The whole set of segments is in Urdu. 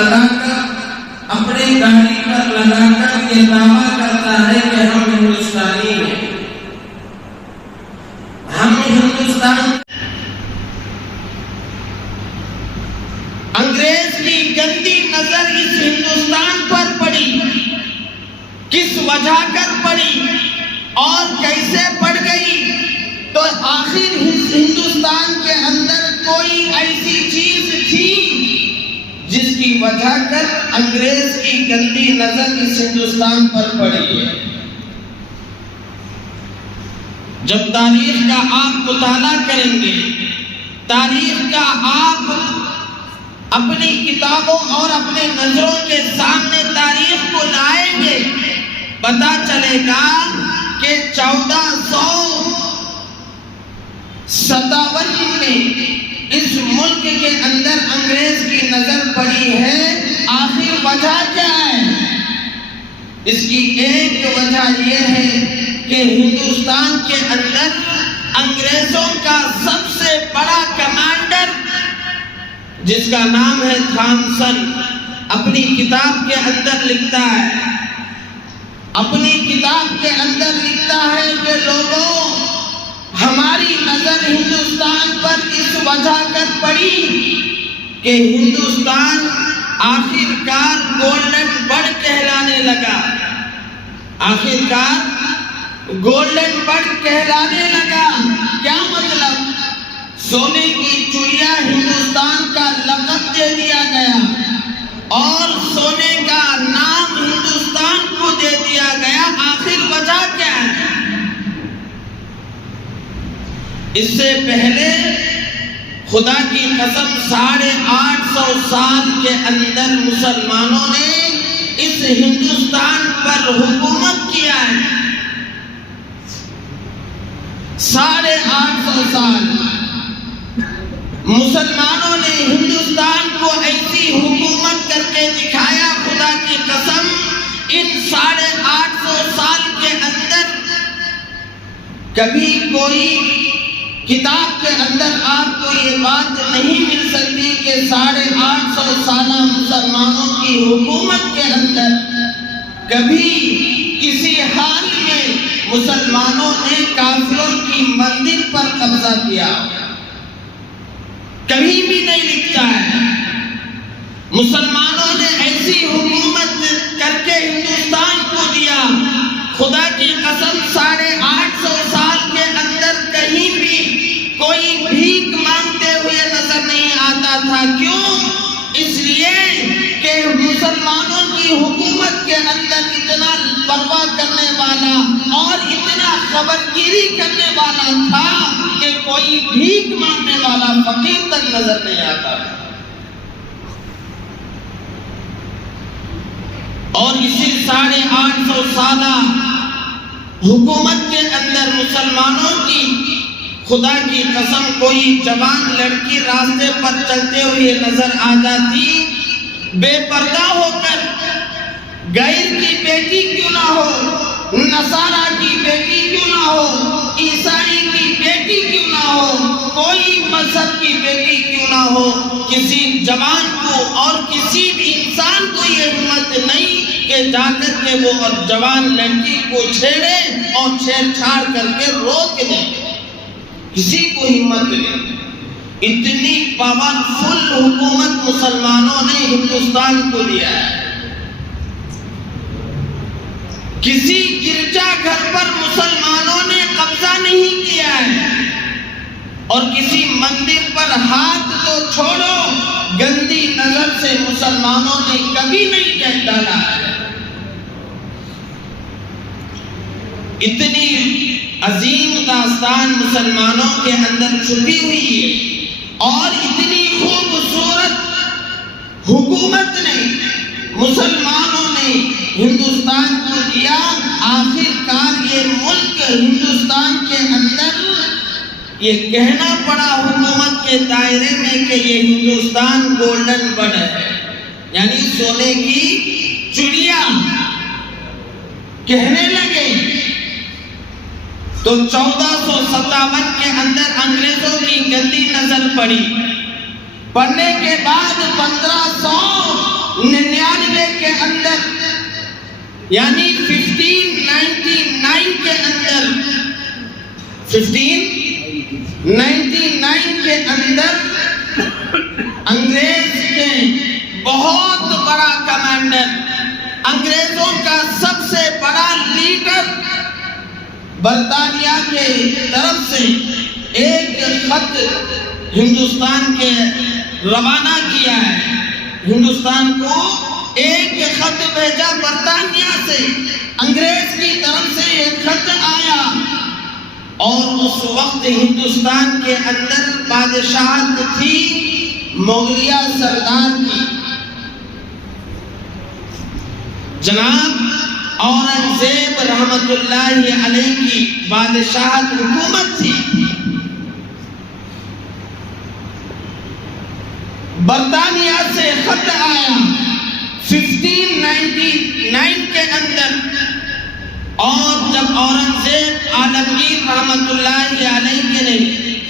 لگا کر اپنے گاڑی پر لگا کر یہ دعویٰ کرتا ہے کہ ہم ہندوستانی ہیں، ہم ہندوستان۔ انگریز کی گندی نظر اس ہندوستان پر پڑی، کس وجہ کر پڑی اور کیسے پڑ گئی؟ تو آخر ہندوستان کے اندر کوئی ایسی چیز تھی جس کی وجہ کر انگریز کی گندی نظر اس ہندوستان پر پڑی ہے۔ جب تاریخ کا آپ مطالعہ کریں گے، تاریخ کا آپ اپنی کتابوں اور اپنے نظروں کے سامنے تاریخ کو لائیں گے، پتہ چلے گا کہ 1457 میں اس ملک کے اندر انگریز کی نظر پڑی ہے۔ آخر وجہ کیا ہے؟ اس کی ایک وجہ یہ ہے کہ ہندوستان کے اندر انگریزوں کا سب سے بڑا کمانڈر، جس کا نام ہے تھامسن، اپنی کتاب کے اندر لکھتا ہے، کہ لوگوں، ہماری نظر ہندوستان پر اس وجہ کر پڑی کہ ہندوستان آخرکار گولڈن برڈ کہلانے لگا، کیا مطلب؟ سونے کی چڑیا ہندوستان کا لقب دے دیا گیا اور سونے کا نام ہندوستان کو دے دیا گیا۔ آخر وجہ کیا ہے؟ اس سے پہلے خدا کی قسم 850 سال کے اندر مسلمانوں نے اس ہندوستان پر حکومت کیا ہے۔ 850 سال مسلمانوں نے ہندوستان کو ایسی حکومت کر کے دکھایا، خدا کی قسم ان 850 سال کے اندر کبھی کوئی کتاب کے اندر آپ کو یہ بات نہیں مل سکتی کہ 850 سالہ مسلمانوں کی حکومت کے اندر کبھی کسی حال میں مسلمانوں نے کافروں کی مندر پر قبضہ کیا، کبھی بھی نہیں لکھتا ہے۔ مسلمانوں نے ایسی حکومت کر کے ہندوستان کو دیا، خدا کی قسم 850 سال کے اندر کہیں بھی کوئی بھیک مانگتے ہوئے نظر نہیں آتا تھا۔ کیوں؟ اس لیے کہ مسلمانوں کی حکومت کے اندر اتنا پرواہ کرنے والا اور اتنا خبرگیری کرنے والا تھا کہ کوئی بھیک مانگنے والا فقیر تک نظر نہیں آتا۔ اور اسی 850 سالہ حکومت کے اندر مسلمانوں کی خدا کی قسم کوئی جوان لڑکی راستے پر چلتے ہوئے نظر آ جاتی، بے پردہ ہو کر، غیر کی بیٹی کیوں نہ ہو، نصارہ کی بیٹی کیوں نہ ہو، عیسائی کی بیٹی کیوں نہ ہو، کوئی مذہب کی بیٹی کیوں نہ ہو، کسی جوان کو اور کسی بھی انسان کو یہ ہمت نہیں کہ جا کر کے وہ جوان لڑکی کو چھیڑے اور چھیڑ چھاڑ کر کے روک دے، کسی کو ہمت نہیں۔ اتنی پاورفل حکومت مسلمانوں نے ہندوستان کو دیا ہے۔ کسی گرجا گھر پر مسلمانوں نے قبضہ نہیں کیا ہے، اور کسی مندر پر ہاتھ تو چھوڑو، گندی نظر سے مسلمانوں نے کبھی نہیں دیکھ ڈالا ہے۔ اتنی عظیم داستان مسلمانوں کے اندر چھپی ہوئی ہے، اور اتنی خوبصورت حکومت نے مسلمانوں نے ہندوستان کو دیا۔ آخر کار یہ ملک ہندوستان کے اندر یہ کہنا پڑا حکومت کے دائرے میں کہ یہ ہندوستان گولڈن برڈ ہے، یعنی سونے کی چڑیا کہنے لگے۔ تو 1457 کے اندر انگریزوں کی گندی نظر پڑی، پڑنے کے بعد 1999 کے اندر یعنی 1599 کے اندر 1599 کے اندر انگریز کے بہت بڑا کمانڈر، انگریزوں کا سب سے بڑا لیڈر برطانیہ کے طرف سے ایک خط ہندوستان کے روانہ کیا ہے، ہندوستان کو ایک خط بھیجا برطانیہ سے، انگریز کی طرف سے ایک خط آیا، اور اس وقت ہندوستان کے اندر بادشاہت تھی مغلیہ سردار کی، جناب اورنگزیب رحمت اللہ علیہ کی بادشاہت حکومت تھی۔ برطانیہ سے خط آیا 1599 کے اندر، اور جب اورنگزیب عالمگیر رحمت اللہ علیہ نے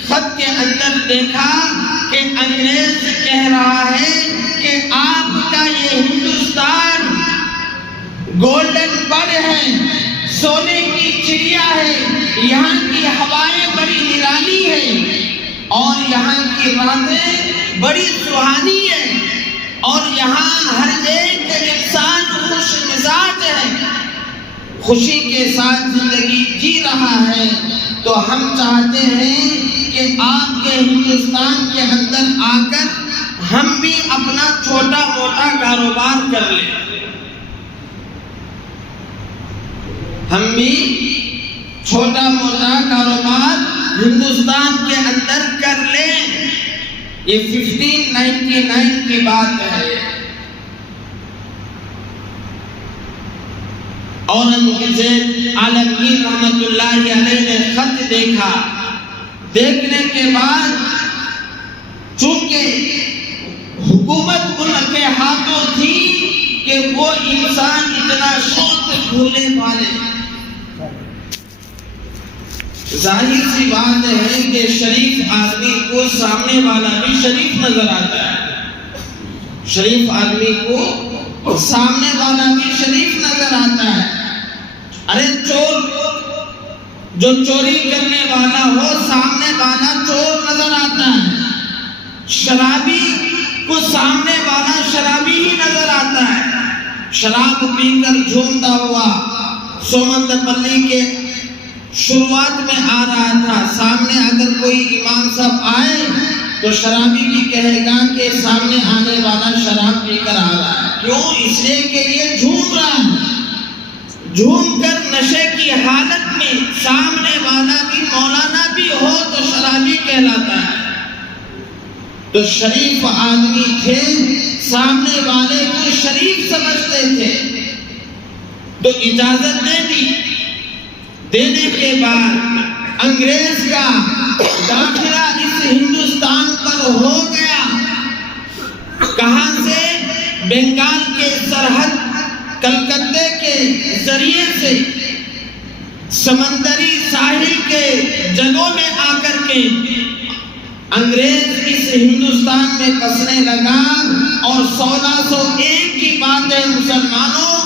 خط کے اندر دیکھا کہ انگریز کہہ رہا ہے کہ آپ کا یہ ہندوستان گولڈن برڈ ہے، سونے کی چڑیا ہے، یہاں کی ہوائیں بڑی نرالی ہے اور یہاں کی راتیں بڑی سہانی ہے اور یہاں ہر ایک انسان خوش مزاج ہے، خوشی کے ساتھ زندگی جی رہا ہے، تو ہم چاہتے ہیں کہ آپ کے ہندوستان کے اندر آ کر ہم بھی اپنا چھوٹا موٹا کاروبار کر لیں، ہم بھی چھوٹا موٹا کاروبار ہندوستان کے اندر کر لیں۔ یہ 1599 کی بات ہے۔ اورنگزیب عالمگیر رحمت اللہ علیہ نے خط دیکھا، دیکھنے کے بعد چونکہ حکومت ان کے ہاتھوں تھی کہ وہ انسان اتنا شوق بھولے پالے، ظاہر سی بات ہے کہ شریف آدمی کو سامنے والا بھی شریف نظر آتا ہے، شریف آدمی کو سامنے والا بھی شریف نظر آتا ہے۔ ارے چور جو چوری کرنے والا ہو سامنے والا چور نظر آتا ہے، شرابی کو سامنے والا شرابی ہی نظر آتا ہے، شراب پی کر جھومتا ہوا سومند پلی کے شروعات میں آ رہا تھا، سامنے اگر کوئی امام صاحب آئے تو شرابی بھی کہے گا کہ سامنے آنے والا شراب پی کر آ رہا ہے، کیوں؟ اس لیے کہ یہ جھوم رہا ہے، جھوم کر نشے کی حالت میں سامنے والا بھی مولانا بھی ہو تو شرابی کہلاتا ہے۔ تو شریف آدمی تھے، سامنے والے کو شریف سمجھتے تھے، تو اجازت دے دی، دینے کے بعد انگریز کا داخلہ اس ہندوستان پر ہو گیا۔ کہاں سے؟ بنگال کے سرحد کلکتے کے ذریعے سے سمندری ساحل کے جگہوں میں آ کر کے انگریز اس ہندوستان میں بسنے لگا، اور 1601 کی بات ہے مسلمانوں،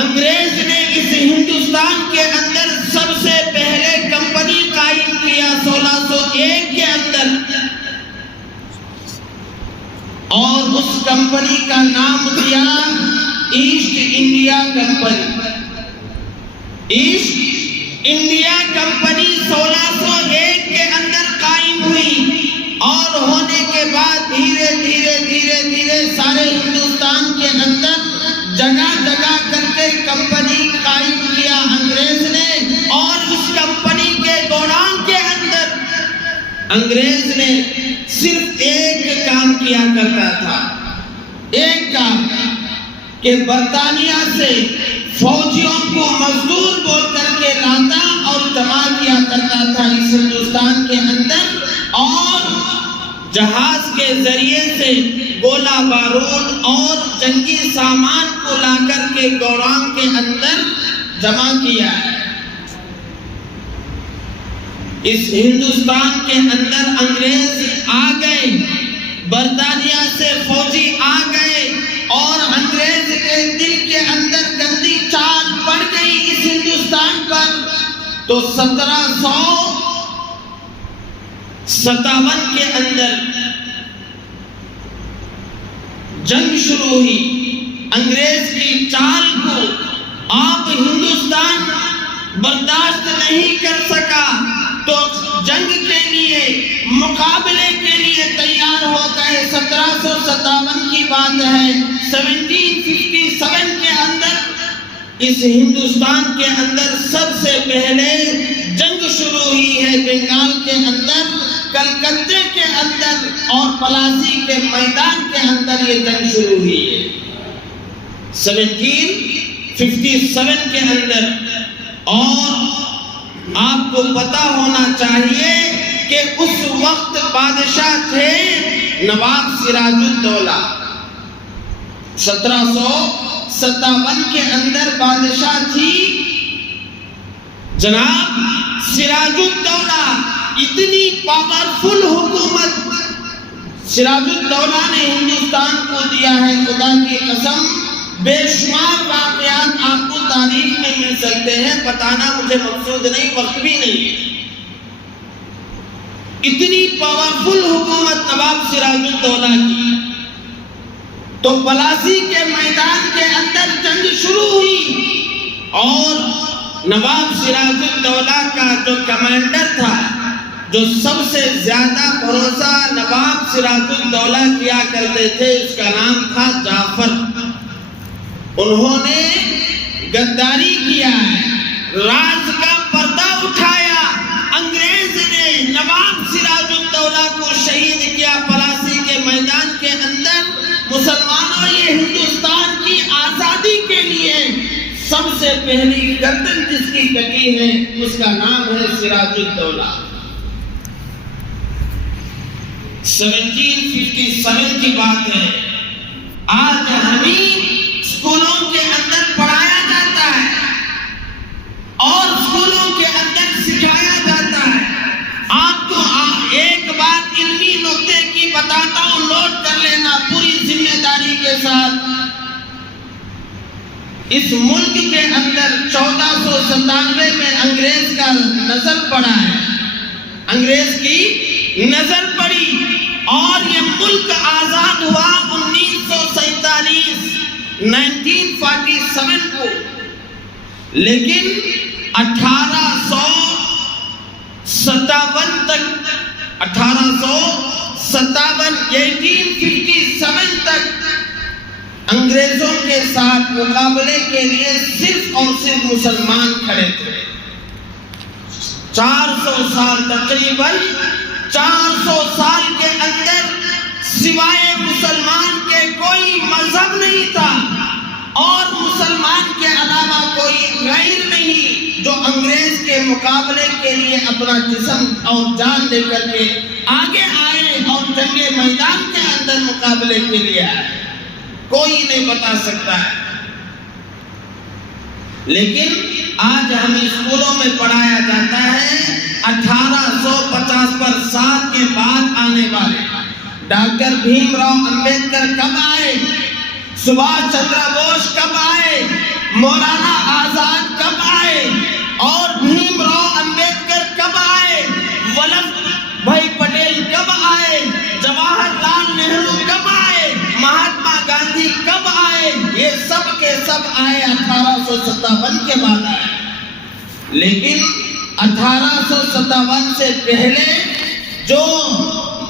انگریز نے اس ہندوستان کے اندر سب سے پہلے کمپنی قائم کیا 1601 کے اندر، اور اس کمپنی کا نام دیا East India company. East India company 1601 کے اندر قائم ہوئی، اور ہونے کے بعد دھیرے دھیرے سارے ہندوستان کے اندر جگہ جگہ کر کے کمپنی قائم کیا انگریز نے، اور اس کمپنی کے دوران کے اندر انگریز نے صرف ایک کام کیا کرتا تھا، ایک کام کہ برطانیہ سے فوجیوں کو مزدور بول کر کے لاتا اور جمع کیا کرتا تھا اس ہندوستان کے اندر، اور جہاز کے ذریعے سے گولہ بارود اور جنگی سامان کو لا کر کے گودام کے اندر جمع کیا ہے۔ اس ہندوستان کے اندر انگریز آ گئے، برطانیہ سے فوجی آ گئے، اور انگریز کے دل کے اندر گندی چال پڑ گئی اس ہندوستان پر، تو 1757 کے اندر جنگ شروع ہوئی۔ انگریز کی چال کو آپ ہندوستان برداشت نہیں کر سکا، تو جنگ کے لیے، مقابلے کے لیے تیار ہو گئے۔ 1757 کی بات ہے۔ 1757 کے اندر اس ہندوستان کے اندر سب سے پہلے جنگ شروع ہوئی ہے، بنگال کے اندر، کلکتے کے اندر اور پلاسی کے میدان کے اندر یہ جنگ شروع ہوئی ہے 1757 کے اندر۔ اور آپ کو پتا ہونا چاہیے کہ اس وقت بادشاہ تھے نواب سراج الدولہ۔ 1757 کے اندر بادشاہ تھی جناب سراج الدولہ۔ اتنی پاورفل حکومت سراج الدولہ نے ہندوستان کو دیا ہے، خدا کی قسم بے شمار واقعات آپ کو تاریخ میں مل سکتے ہیں، بتانا مجھے مقصود نہیں، وقت بھی نہیں۔ اتنی پاورفل حکومت نواب سراج الدولہ کی، تو پلاسی کے میدان کے اندر جنگ شروع ہوئی، اور نواب سراج الدولہ کا جو کمانڈر تھا، جو سب سے زیادہ بھروسہ نواب سراج الدولہ کیا کرتے تھے، اس کا نام تھا جعفر۔ انہوں نے غداری کیا ہے، راز کا پردہ اٹھایا، انگریز نے نواب سراج الدولہ کو شہید کیا پلاسی کے میدان کے اندر۔ مسلمانوں، یہ ہندوستان کی آزادی کے لیے سب سے پہلی گردن جس کی کٹی ہے اس کا نام ہے سراج الدولہ۔ 1757 کی بات ہے۔ آج ہمیں اسکولوں کے اندر پڑھایا جاتا ہے اور اسکولوں کے اندر سکھایا جاتا ہے۔ آپ کو ایک بات علمی نقطے کی بتاتا ہوں، نوٹ کر لینا پوری ذمہ داری کے ساتھ۔ اس ملک کے اندر 1497 میں انگریز کا نظر پڑا ہے، انگریز کی نظر پڑی، اور یہ ملک آزاد ہوا 1947 کو۔ لیکن 1857 تک 1857 تک انگریزوں کے ساتھ مقابلے کے لیے صرف اور صرف مسلمان کھڑے تھے۔ 400 سال، تقریباً 400 سال کے اندر سوائے مسلمان کے کوئی مذہب نہیں تھا، اور مسلمان کے علاوہ کوئی غیر نہیں جو انگریز کے مقابلے کے لیے اپنا جسم اور جان دے کر کے آگے آئے اور جنگ میدان کے اندر مقابلے کے لیے آئے، کوئی نہیں بتا سکتا ہے۔ لیکن آج ہمیں اسکولوں میں پڑھایا جاتا ہے 1850 پر 7 کے بعد آنے والے ڈاکٹر بھیم راؤ امبیڈکر کب آئے، سبھاش چندر بوس کب آئے، مولانا آزاد کب آئے، اور بھیم راؤ امبیڈکر کب آئے، ولبھ بھائی پٹیل کب آئے، جواہر لال نہرو کب آئے، مہاتما گاندھی کب آئے، یہ سب کے سب آئے 1857 کے بعد آئے۔ لیکن 1857 سے پہلے جو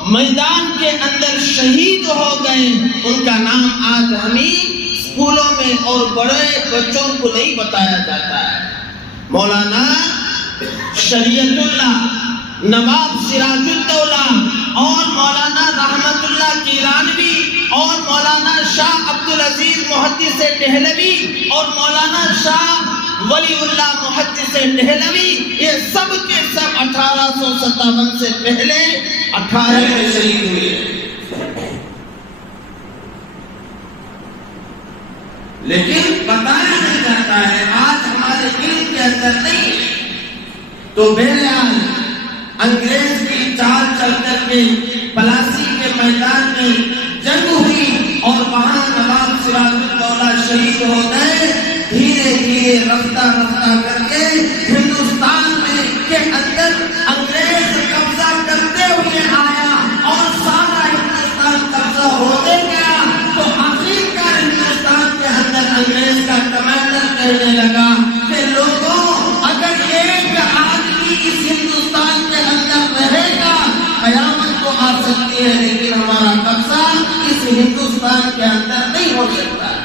میدان کے اندر شہید ہو گئے ان کا نام آج ہمیں اسکولوں میں اور بڑے بچوں کو نہیں بتایا جاتا ہے۔ مولانا شریعت اللہ، نواب سراج الدولہ، اور مولانا رحمت اللہ کیلانوی، اور مولانا شاہ عبدالعزیز محدث دہلوی، اور مولانا شاہ ولی اللہ محدث دہلوی، یہ سب کے سب 1857 سے پہلے 18 میں شہید ہوئے۔ لیکن بتایا نہیں جاتا ہے، آج ہمارے علم کے اندر نہیں۔ تو بہرحال انگریز کی چال چل کر کے پلاسی کے میدان میں جنگ ہوئی، اور وہاں نواب سراج شہید ہو گئے، دھیرے دھیرے رفتہ رفتہ کر کے ہندوستان میں کے اندر انگریز قبضہ کرتے ہوئے آیا اور سارا ہندوستان قبضہ ہوتے گیا، تو آخرکار ہندوستان کے اندر انگریز کا کمانڈر کہنے لگا کہ لوگوں، اگر ایک آدمی اس ہندوستان کے اندر رہے گا قیامت کو آ سکتی ہے، لیکن ہمارا قبضہ اس ہندوستان کے اندر نہیں ہو سکتا ہے۔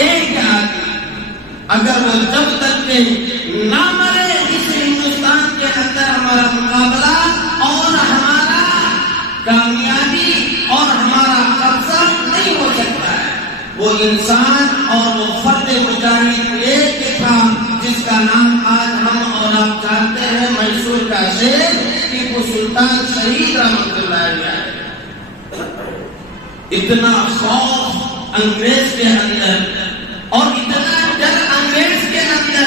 ایک آدمی اگر وہ جب تک کہ نہ مرے اس ہندوستان کے اندر ہمارا مقابلہ اور ہمارا کامیابی اور ہمارا قبضہ نہیں ہو سکتا ہے۔ وہ انسان اور وہ فرد مجاہد ایک تھا جس کا نام آج ہم اور آپ جانتے ہیں، میسور کا شیر ٹیپو سلطان شہید رحمۃ اللہ علیہ۔ اتنا خوف انگریز کے اندر اور اتنا ڈر انگریز کے اندر،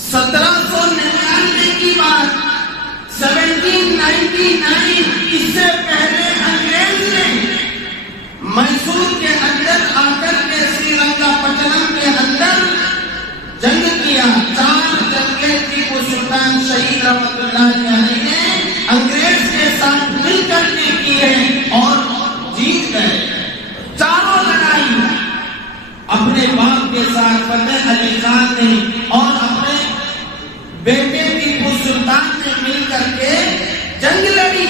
1799 کی بات، 1799، اس سے پہلے انگریز نے میسور کے اندر آ کر کے سری رنگا پٹنم کے اندر جنگ کیا۔ 4 جنگیں ٹیپو سلطان شہید رحمۃ اللہ علیہ نے انگریز کے ساتھ مل کر کے کی ہے اور جیت گئے۔ چاروں لڑائی اپنے باپ کے ساتھ فتح علی خان نے اور اپنے بیٹے ٹیپو سلطان نے مل کر کے جنگ لڑی۔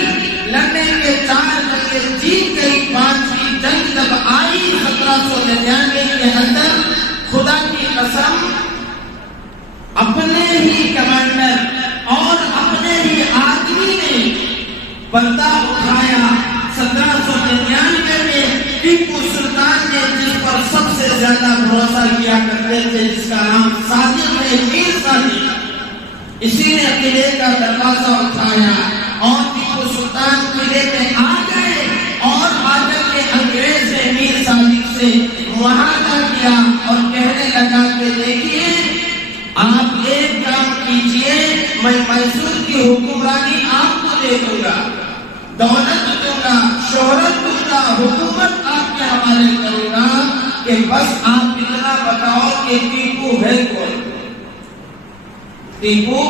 لڑنے کے 4 جنگیں جیت گئی۔ 5ویں جنگ جب آئی 1799 کے اندر، خدا کی قسم اپنے ہی کمانڈر اور اپنے ہی آدمی نے پردہ اٹھایا۔ 1799 میں ٹیپو سلطان نے جس پر سب سے زیادہ بھروسہ کیا کرتے تھے، جس کا نام صادق ہے، میر صادق، اسی نے قلعے کا دروازہ اٹھایا اور ٹیپو سلطان قلعے میں آ گئے اور آ کر کے انگریز نے میر صادق سے معاہدہ کیا اور کہنے لگا کہ دیکھیے آپ ایک کام کیجئے، میں میسور کی حکمرانی آپ کو دے دوں گا، دولت دوں گا، شہرت دوں گا، حکومت آپ کے حوالے کروں گا، کہ بس آپ اتنا بتاؤ کہ ٹیپو ہے کون، ٹیپو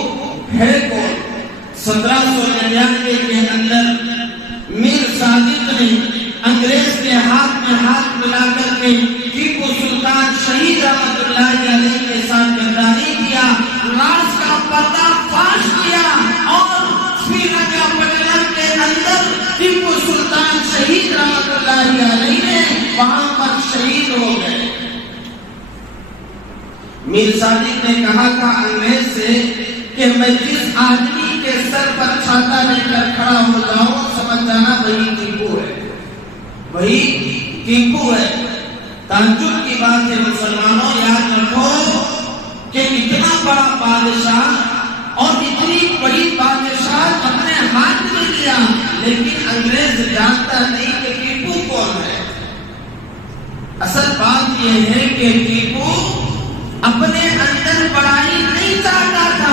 ہے کون۔ 1799 کے اندر میر صادق نے انگریز کے ہاتھ میں ہاتھ ملا کر کے ٹیپو سلطان شہید رحمۃ اللہ علیہ کے ساتھ غداری کیا، راز کا پردہ فاش کیا اور سری رنگا پٹنم کے اندر ٹیپو سلطان شہید رحمۃ اللہ علیہ نے وہاں پر شہید ہو گئے۔ میر صادق نے کہا تھا انگریز سے کہ میں جس آدمی کے سر پر چھاتا لے کر کھڑا ہو جاؤں، سمجھ جانا وہی ٹیپو ہے، وہی ٹیپو ہے۔ تعجب کی بات ہے مسلمانوں، یاد رکھو کہ اتنا بڑا بادشاہ اور اتنی بڑی بادشاہ اپنے ہاتھ میں لیا، لیکن انگریز جانتا نہیں کہ ٹیپو کون ہے۔ اصل بات یہ ہے کہ ٹیپو اپنے اندر بڑائی نہیں چاہتا تھا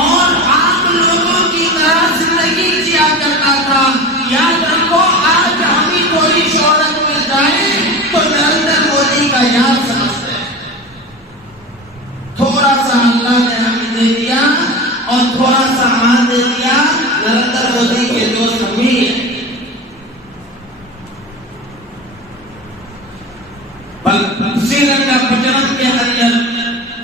اور عام لوگوں کی طرح زندگی جیا کرتا تھا۔ یاد رکھو، آج ہمیں کوئی شہرت مل جائے تو نریندر مودی کا یاد سمجھتے ہیں، تھوڑا سا اللہ نے ہمیں دے دیا اور تھوڑا سا مان دے دیا، نریندر مودی کے دوست ہم ہی ہیں۔ سری رنگا پٹنم کے اندر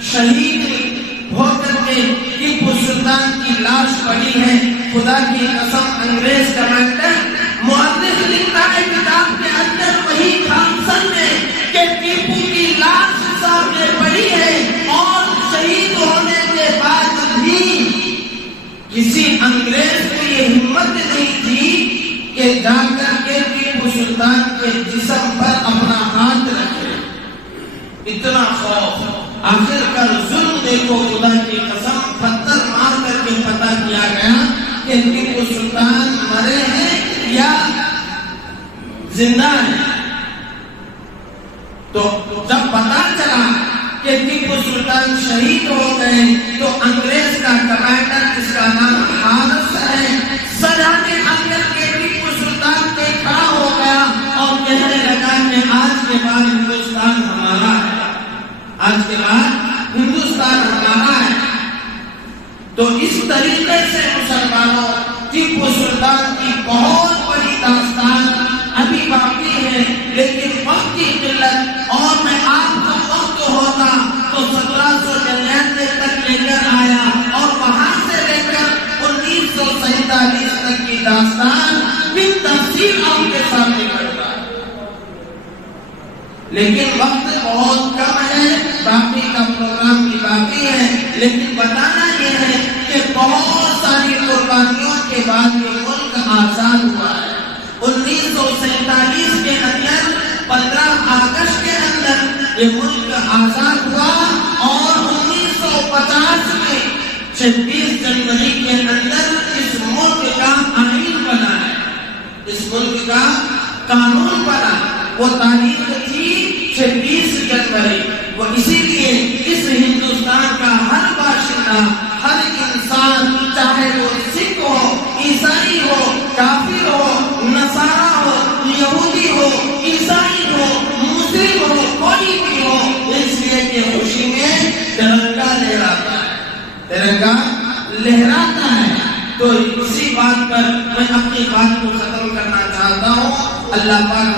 شہید ہو کر کے ٹیپو سلطان کی لاش پڑی ہے۔ خدا کی قسم انگریز کمانڈر مؤرخ لکھتا ہے کتاب کے اندر وہی تھامسن نے کہ ٹیپو کی لاش سامنے پڑی ہے اور شہید ہونے کے بعد بھی کسی انگریز کو یہ ہمت نہیں تھی کہ جا کر کے ٹیپو سلطان کے جسم پر اپنا ہاتھ رکھے۔ اتنا خوف، آخر کار ظلم دیکھو، خدا کی قسم پتھر مار کر کے پتہ کیا گیا کہ ٹیپو سلطان مرے ہیں یا زندہ ہیں۔ تو جب پتہ چلا کہ ٹیپو سلطان شہید ہو گئے تو انگریز کا کمانڈر جس کا نام حارث ہے، سرانے اندر کے ٹیپو سلطان پہ کھڑا ہو گیا اور کہنے لگا کے بعد ہندوستان ہمارا ہے، آج کے بعد ہندوستان ہمارا ہے۔ تو اس طریقے سے مسلمانوں ٹیپو سلطان کی بہت بڑی داستان ابھی باقی ہے، لیکن وقت کی قلت، اور میں آپ کو وقت ہوتا تو 1799 تک لے کر آیا اور وہاں سے لے کر 1947 تک کی داستان پھر تفصیل آپ کے سامنے کرتا ہے، لیکن وقت بہت کم ہے، باقی کا پروگرام بھی باقی ہے، لیکن بتانا یہ ہے کہ بہت ساری قربانیوں کے بعد یہ ملک آزاد ہوا ہے۔ 1947 کے اندر 15 اگست کے اندر یہ ملک آزاد ہوا، اور 1950 میں 26 جنوری کے اندر اس ملک کا آئین بنا ہے، اس ملک کا قانون بنا۔ وہ تاریخ تھی 26 جنوری، وہ اسی لیے اس ہندوستان کا ہر باشندہ، ہر انسان، چاہے وہ سکھ ہو، عیسائی ہو، کافر ہو، نصارہ ہو، یہودی ہو، عیسائی ہو، مسلم ہو، کوئی بھی ہو، اس لیے کہ خوشی میں ترنگا لہراتا ہے، ترنگا لہراتا ہے۔ تو اسی بات پر میں اپنی بات کو ختم کرنا چاہتا ہوں۔ اللہ پاک